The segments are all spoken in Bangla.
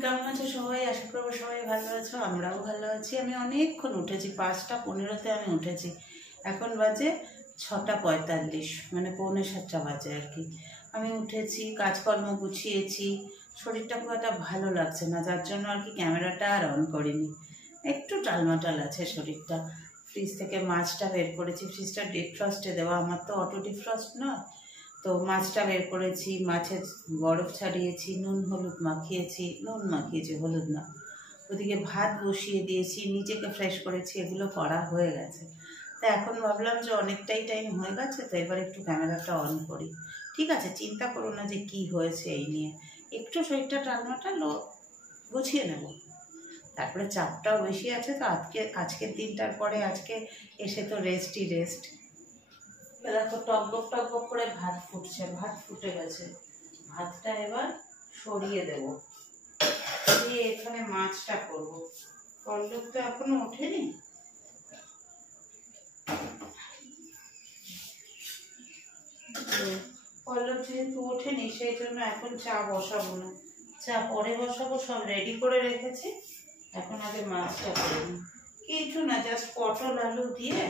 কেমন আছো সবাই? আশা করবো সবাই ভালো আছো, আমরাও ভালো আছি। আমি অনেকক্ষণ উঠেছি, 5টা 15-তে আমি উঠেছি। এখন বাজে 6টা 45, মানে 6:45 বাজে আর কি। আমি উঠেছি, কাজকর্ম গুছিয়েছি, শরীরটা খুব একটা ভালো লাগছে না, যার জন্য আর কি ক্যামেরাটা আর অন করিনি। একটু টালমাটাল আছে শরীরটা। ফ্রিজ থেকে মাছটা বের করেছি, ফ্রিজটা ডিফ্রস্টে দেওয়া, আমার তো অটো ডিফ্রস্ট নয়। তো মাছটা বের করেছি, মাছের বরফ ছাড়িয়েছি, নুন হলুদ মাখিয়েছি, হলুদ না। ওদিকে ভাত বসিয়ে দিয়েছি, নিজেকে ফ্রেশ করেছি, এগুলো করা হয়ে গেছে। তো এখন ভাবলাম যে অনেকটাই টাইম হয়ে গেছে, তো এবার একটু ক্যামেরাটা অন করি। ঠিক আছে, চিন্তা করো না যে কি হয়েছে এই নিয়ে, একটু শরীরটা টালমাটাল গুছিয়ে নেব। তারপরে চাপটাও বেশি আছে, তো আজকের দিনটার পরে আজকে এসে তো রেস্টই রেস্ট। দেখো টকবক টকবক করে ভাত ফুটছে, ভাত ফুটে গেছে। ভাতটা এবার সরিয়ে দেব, দিয়ে এখানে মাছটা করবো। পল্লব তো এখনো ওঠেনি, পল্লব যেহেতু ওঠেনি সেই জন্য এখন চা বসাবো না, চা পরে বসাবো। সব রেডি করে রেখেছি, এখন আগে মাছটা করবো। কিছু না, জাস্ট পটল আলু দিয়ে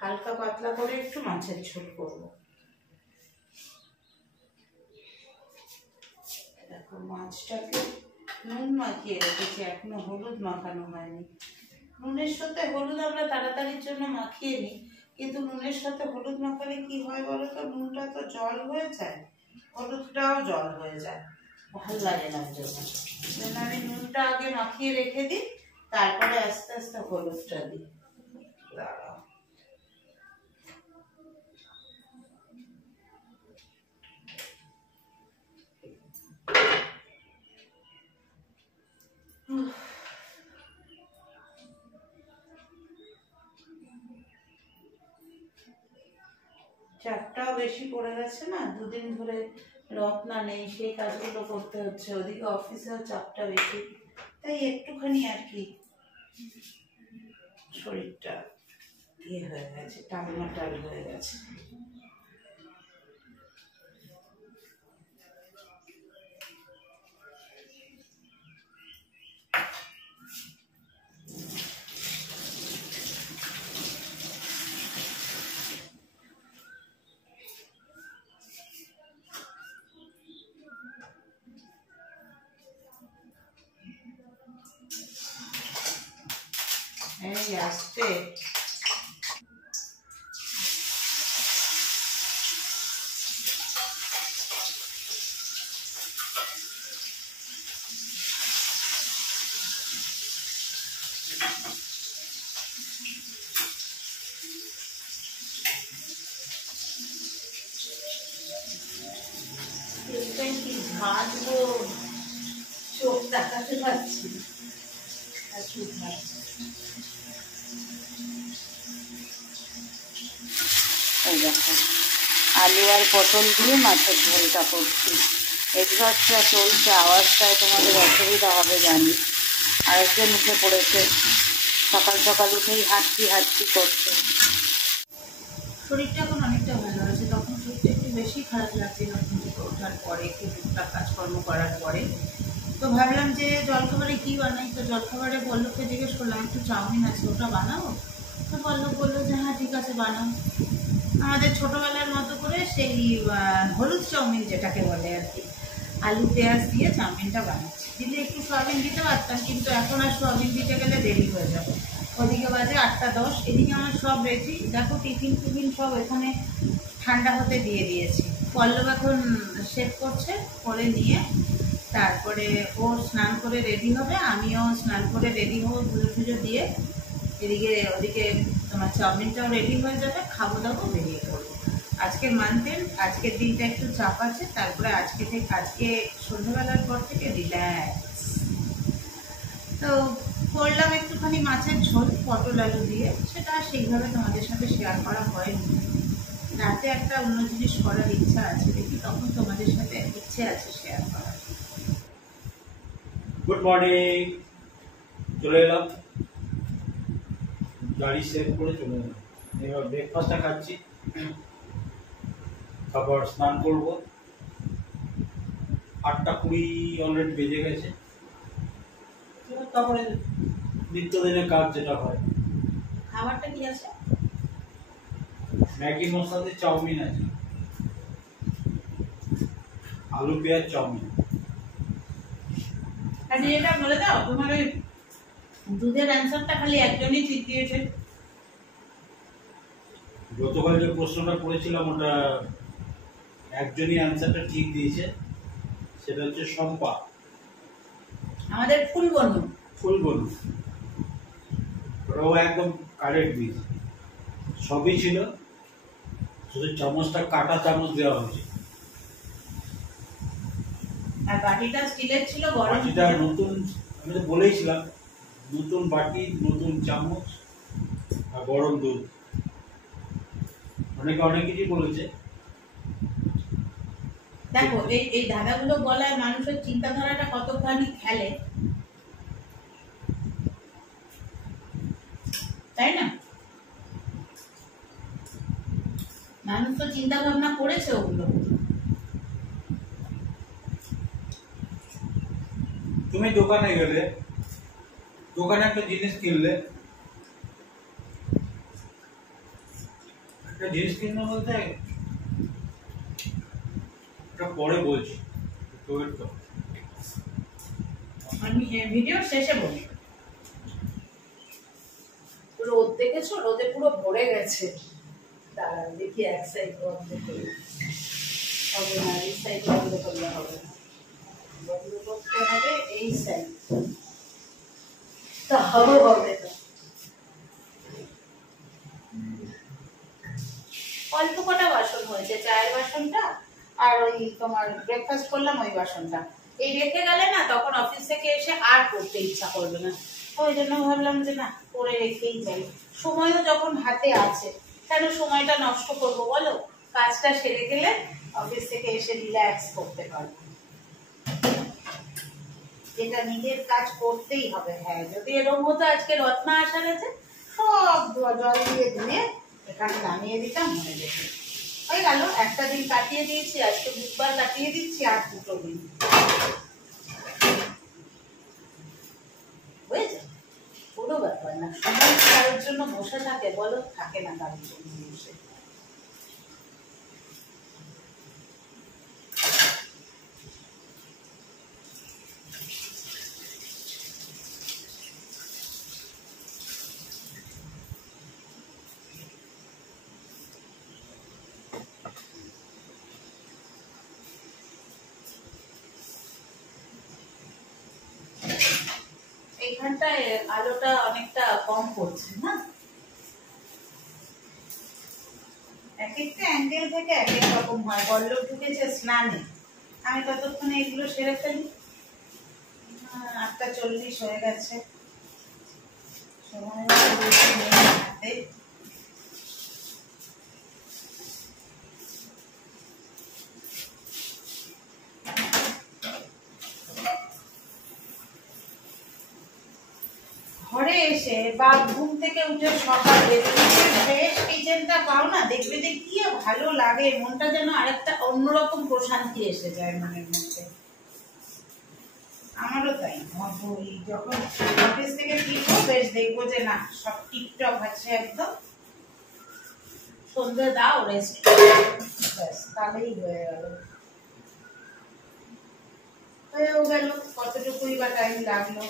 হালকা পাতলা করে একটু মাছের ঝোল করবো। দেখো মাছটাকে নুন মাখিয়ে রেখেছি, এখনো হলুদ মাখানো হয়নি। নুনের সাথে হলুদ আমরা তাড়াতাড়ির জন্য মাখিয়ে নিই, কিন্তু নুনের সাথে হলুদ মাখালে কি হয় বলো তো, নুনটা তো জল হয়ে যায়, হলুদটাও জল হয়ে যায়, ভালো লাগে না। জন্য আমি নুনটা আগে মাখিয়ে রেখে দিই, তারপরে আস্তে আস্তে হলুদটা দিই। দাঁড়াও, চাপটাও বেশি পড়ে গেছে না, দুদিন ধরে রত্না নেই, সেই কাজগুলো করতে হচ্ছে, ওদিকে অফিসেও চাপটা বেশি, তাই একটুখানি আর কি শরীরটা ইয়ে হয়ে গেছে, টালমাটাল হয়ে গেছে। এই আসতে কি ভাজবো, চোখ দেখাতে পারছি। এই দেখো আলু আর পটল দিয়ে মাছের ঝোলটা করছি। এক্সস্টটা চলছে, আওয়াজটায় তোমাদের অসুবিধা হবে জানি। আরেকজন উঠে পড়েছে, সকাল সকাল উঠেই হাঁটছি করছে। শরীরটা এখন অনেকটা ভালো আছে, তখন শরীরটা একটু বেশি খারাপ লাগছিল ঘুম থেকে ওঠার পরে, একটু টুকটাক কাজকর্ম করার পরে। তো ভাবলাম যে জলখাবারে কী বানাই, তো জলখাবারে পল্লবকে জিজ্ঞেস করলাম একটু চাউমিন আছে, ওটা বানাবো? তো পল্লব বললো যে হ্যাঁ ঠিক আছে বানাও। আমাদের ছোটোবেলার মতো করে সেই হলুদ চাউমিন যেটাকে বলে আর কি, আলু পেঁয়াজ দিয়ে চাউমিনটা বানাচ্ছি। দিলে একটু সোয়াবিন দিতে পারতাম, কিন্তু এখন আর সোয়াবিন দিতে গেলে দেরি হয়ে যাবে। ওদিকে বাজে 8টা 10, এদিকে আমার সব রেডি। দেখো টিফিন সব এখানে ঠান্ডা হতে দিয়ে দিয়েছি। পল্লব এখন শেভ করছে, করে নিয়ে তারপরে ও স্নান করে রেডি হবে, আমিও স্নান করে রেডি হবো, পুজো দিয়ে ওদিকে তোমার চাউমিনটাও রেডি হয়ে যাবে, খাবো দাবো, বেরিয়ে পড়বো। আজকে মানতেন, আজকের দিনটা একটু চাপ আছে, তারপরে আজকে সন্ধ্যাবেলার পর থেকে রিল্যাক্স। তো করলাম একটুখানি মাছের ঝোল পটল আলু দিয়ে, সেটা সেইভাবে তোমাদের সাথে শেয়ার করা হয়নি। রাতে একটা অন্য জিনিস করার ইচ্ছা আছে, দেখি তখন তোমাদের সাথে ইচ্ছে আছে শেয়ার করার। গুড মর্নিং, চলে এলাম, গাড়ি সেভ করে চলে এলাম। এবার ব্রেকফাস্টটা খাচ্ছি, তারপর স্নান করবো। 8টা 20 অলরেডি বেজে গেছে। তারপরে নিত্যদিনের কাজ যেটা হয়। খাবারটা কি আছে? ম্যাগি মশলা দিয়ে চাউমিন আছে, আলু পেঁয়াজ চাউমিন। আচ্ছা এটা বলে দাও, তোমার ওই দুধের অ্যান্সারটা খালি একজনই ঠিক দিয়েছে। গতকাল যে প্রশ্নটা করেছিলাম ওটা একজনই অ্যান্সারটা ঠিক দিয়েছে, সেটা হচ্ছে শম্পা। আমাদের ফুল বনু। ফুল বলুন, ওটাও একদম কারেক্ট দিয়েছে, সবই ছিল, শুধু চামচটা কাটা চামচ দেওয়া হয়েছে। আর বাটিটা স্টিলের ছিল, গরম বাটিটা নতুন, আমি তো বলেইছিলাম নতুন বাটি, নতুন চামচ আর গরম দুধ। অনেকে অনেক কিছু বলেছে। দেখো এই এই ধাঁধাগুলো বলায় মানুষের চিন্তাধারাটা কতখানি খেলে, তাই না? মানুষ তো চিন্তা ভাবনা করেছে ওগুলো। তুমি দোকানে গেলে, দোকানে একটা জিনিস কিনলে, একটা জিনিস কিনলে বলতে এটা পরে বলছি, তো একটু আমি ভিডিওর শেষে বলি। রোদ দেখেছো, রোদে পুরো ভরে গেছে। দাঁড়ান দেখি এক সাইড বন্ধ করি, হবে না এই সাইড বন্ধ করলে হবে না, বন্ধ করতে হবে এই সাইড, তাহলে হবে না। অল্প কটা বাসন হয়েছে, চায়ের বাসনটা আর ওই তোমার ব্রেকফাস্ট করলাম ওই বাসনটা, এই রেখে গেলে না তখন অফিস থেকে এসে আর করতে ইচ্ছা করবে না, ওই জন্য ভাবলাম যে না করে রেখেই যাই। সময়ও যখন হাতে আছে, কেন সময়টা নষ্ট করবো বলো? কাজটা সেরে গেলে অফিস থেকে এসে রিল্যাক্স করতে পারবো। যেটা নিজের কাজ করতেই হবে। হ্যাঁ, যদি এরকম হতো আজকে রত্না আসার আছে, সব জল দিয়ে ধুয়ে এখানে নামিয়ে দিতাম, হয়ে যেত। হয়ে গেল, একটা দিন কাটিয়ে দিয়েছি, আজকে বুধবার কাটিয়ে দিচ্ছি, আর দুটো দিন হয়ে যায়, কোনো ব্যাপার না। সময় কারোর জন্য বসে থাকে বলো? থাকে না কারোর জন্য বসে। এইখানটায় আলোটা অনেকটা কম পড়ছে না, এক একটা অ্যাঙ্গেল থেকে এক এক রকম হয়। বল্লভ ঢুকেছে স্নানে, আমি ততক্ষণে এগুলো সেরে ফেলি। 8:40 হয়ে গেছে, সময় বেশি নেই হাতে। ঘরে এসে বা ঘুম থেকে উঠে সকালে ফ্রেশ কিচেনটা পাও না, দেখবে যে কি ভালো লাগে, মনটা যেন আরেকটা অন্যরকম প্রশান্তি এসে যায় মনের মধ্যে। আমারও তাই, ভাববো যখন অফিস থেকে ফিরবো বেশ দেখবো যে না সব টিপটপ আছে একদম, সন্ধ্যে দাও রেস্ট, ব্যাস তাহলেই হয়ে গেল। হয়েও গেল, কতটুকুই বা টাইম লাগলো।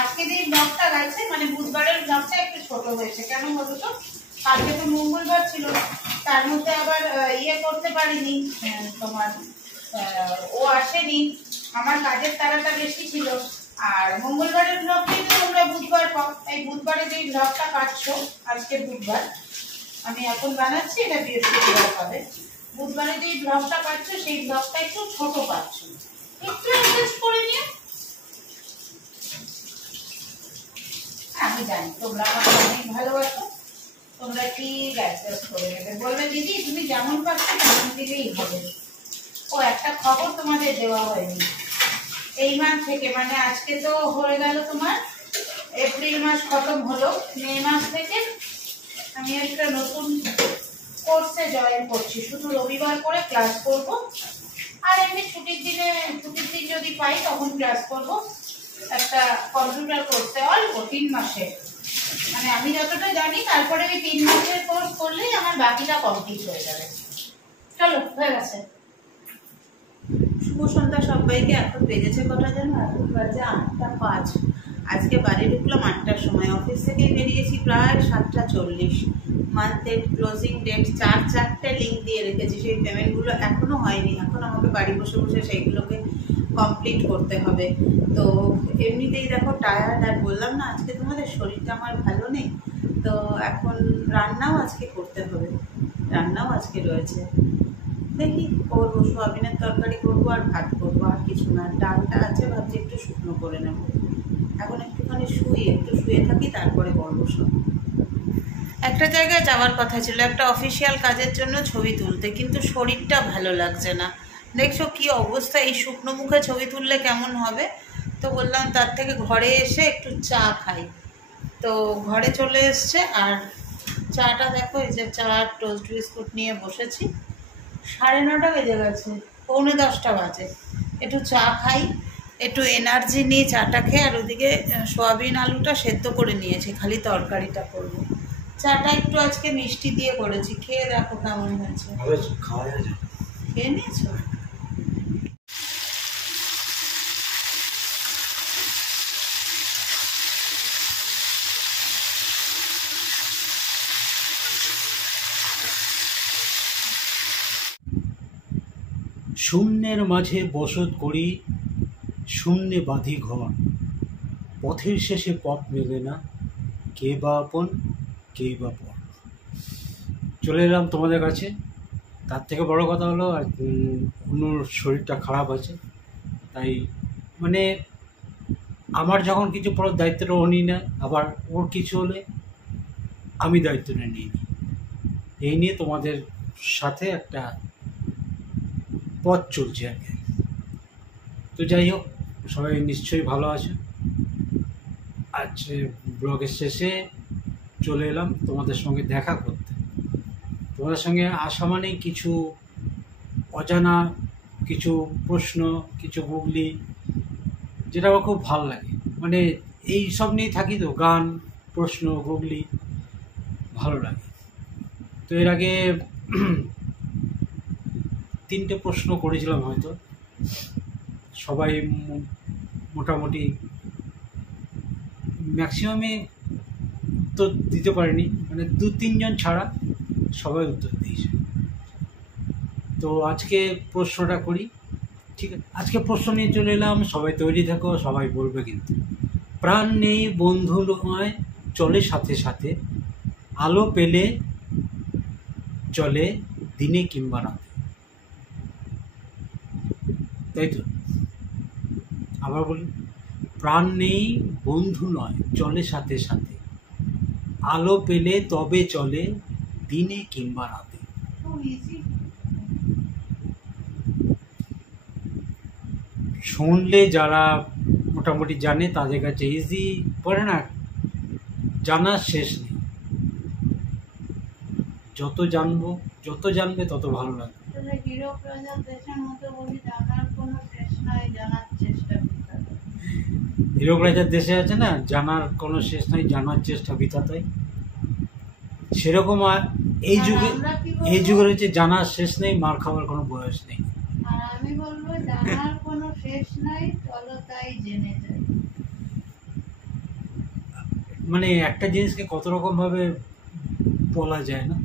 আজকে যে ব্লগটা গেছে মানে বুধবারের ব্লগটা একটু ছোট হয়েছে, কেন বলো তো? কালকে তো মঙ্গলবার ছিল, তার মধ্যে আবার ইয়ে করতে পারিনি, তোমার ও আসেনি, আমার কাজের তাড়াটা বেশি ছিল। আর মঙ্গলবারের ব্লগটাই তো তোমরা বুধবার পাও, এই বুধবারে যে ব্লগটা পাচ্ছ, আজকে বুধবার আমি এখন বানাচ্ছি, এটা বৃহস্পতিবার পাবে। বুধবারে যে ব্লগটা পাচ্ছ সেই ব্লগটা একটু ছোট পাচ্ছ, একটু অ্যাডজাস্ট করে জানি তোমরা আমাকে অনেক ভালোবাসো, তোমরা ঠিক অ্যাডজাস্ট করে নেবে, বলবে দিদি তুমি যেমন পাচ্ছ তেমন দিলেই হবে। ও একটা খবর তোমাদের দেওয়া হয়নি, এই মাস থেকে মানে আজকে তো হয়ে গেল তোমার এপ্রিল মাস খতম হলো, মে মাস থেকে আমি একটা নতুন কোর্সে জয়েন করছি। শুধু রবিবার করে ক্লাস করব, আর এমনি ছুটির দিন যদি পাই তখন ক্লাস করব। একটা কম্পিউটার কোর্সে অল্প 3 মাসে, মানে আমি যতটা জানি তারপরে ওই 3 মাসের কোর্স করলেই আমার বাকিটা কমপ্লিট হয়ে যাবে। চলো হয়ে গেছে। শুভ সন্ধ্যা সবাইকে। এখন বেজেছে কটা জানো? এখন বাজে 8:05। আজকে বাড়ি ঢুকলাম 8টার সময়, অফিস থেকে বেরিয়েছি প্রায় 7:40। মান্থ এন্ড ক্লোজিং ডেট 4-4টে লিঙ্ক দিয়ে রেখেছি, সেই পেমেন্টগুলো এখনো হয়নি। এখন আমাকে বাড়ি বসে বসে সেইগুলোকে কমপ্লিট করতে হবে। তো এমনিতেই দেখো টায়ার্ড, আর বললাম না আজকে তোমাদের শরীরটা আমার ভালো নেই, তো এখন রান্নাও আজকে করতে হবে, রান্নাও আজকে রয়েছে। দেখি করবো, সোয়াবিনের তরকারি করবো আর ভাত করবো, আর কিছু না। ডালটা আছে, ভাবছি একটু শুকনো করে নেবো। এখন একটুখানি শুয়ে থাকি, তারপরে করবো সব। একটা জায়গায় যাওয়ার কথা ছিল, একটা অফিসিয়াল কাজের জন্য ছবি তুলতে, কিন্তু শরীরটা ভালো লাগছে না। দেখছো কি অবস্থা, এই শুকনো মুখে ছবি তুললে কেমন হবে? তো বললাম তার থেকে ঘরে এসে একটু চা খাই। তো ঘরে চলে এসছে, আর চাটা দেখো, এই যে চা টোস্ট বিস্কুট নিয়ে বসেছি। 9:30 বেজে গেছে, 9:45 বাজে। একটু চা খাই, একটু এনার্জি নিয়ে চাটা খেয়ে, আর ওদিকে সোয়াবিন আলুটা সেদ্ধ করে নিয়েছি, খালি তরকারিটা করবো। চাটা একটু আজকে মিষ্টি দিয়ে করেছি, খেয়ে দেখো কেমন হয়েছে। খেয়ে নিয়েছো? শূন্যের মাঝে বসত করি, শূন্যে বাঁধি ঘর, পথের শেষে পথ মেলে না, কে বা আপন কে বা পর। চলে এলাম তোমাদের কাছে। তার থেকে বড় কথা হলো অনুর শরীরটা খারাপ আছে, তাই মানে আমার যখন কিছু পড়ার দায়িত্বটা ও নিই না, আবার ওর কিছু হলে আমি দায়িত্বটা নিয়ে নিই। এই নিয়ে তোমাদের সাথে একটা পথ চলছে আর কি। তো যাই হোক, সবাই নিশ্চয়ই ভালো আছে। আজ ব্লগের শেষে চলে এলাম তোমাদের সঙ্গে দেখা করতে। তোমাদের সঙ্গে আসা মানেই কিছু অজানা কিছু প্রশ্ন, কিছু গুগলি, যেটা আমার খুব ভালো লাগে। মানে এই সব নিয়েই থাকি, তো গান, প্রশ্ন, গুগলি ভালো লাগে। তো এর আগে 3টে প্রশ্ন করেছিলাম, হয়তো সবাই মোটামুটি ম্যাক্সিমামে উত্তর দিতে পারেনি, মানে 2-3 জন ছাড়া সবাই উত্তর দিয়েছে। তো আজকে প্রশ্নটা করি, ঠিক আছে? আজকে প্রশ্ন নিয়ে চলে এলাম, সবাই তৈরি থাকো, সবাই বলবে কিন্তু। প্রাণ নেই বন্ধু নয় চলে সাথে সাথে, আলো পেলে চলে দিনে কিংবা রাতে। তাই তো? আবার বলি, প্রাণ নেই বন্ধু নয় চলে সাথে সাথে, আলো পেলে তবে চলে দিনে কিংবা রাতে। শুনলে যারা মোটামুটি জানে তাদের কাছে ইজি পড়ে না, জানার শেষ নেই। যত জানবে তত ভালো লাগবে। হীরক রাজার দেশে আছে না, জানার কোনো শেষ নাই, জানার চেষ্টা বৃথা তাই। সেরকম আর এই যুগের হচ্ছে জানার শেষ নেই, মার খাওয়ার কোনো বয়স নেই। আর আমি বলবো জানার কোনো শেষ নাই, চলো তাই জেনে যাই। মানে একটা জিনিসকে কত রকম ভাবে বলা যায় না।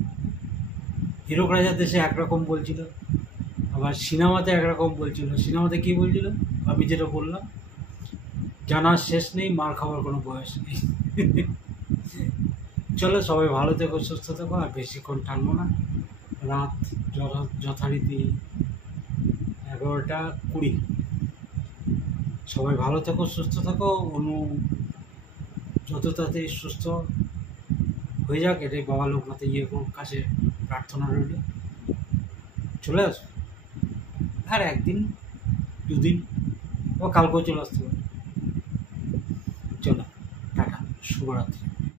হীরক রাজার দেশে একরকম বলছিল, আবার সিনেমাতে একরকম বলছিল। সিনেমাতে কি বলছিল? আমি যেটা বললাম, জানার শেষ নেই, মার খাওয়ার কোনো বয়স নেই। চলো সবাই ভালো থেকো, সুস্থ থেকো, আর বেশিক্ষণ টানবো না। রাত যথারীতি 11:20। সবাই ভালো থেকো, সুস্থ থেকো। অনু যত তাড়াতাড়ি সুস্থ হয়ে যাক, এটাই বাবা লোকনাথে কাছে প্রার্থনা রইল। চলে আস, আর একদিন দুদিন বা কালকেও চলে আসতে পারে। চলো, টাটা, শুভরাত্রি।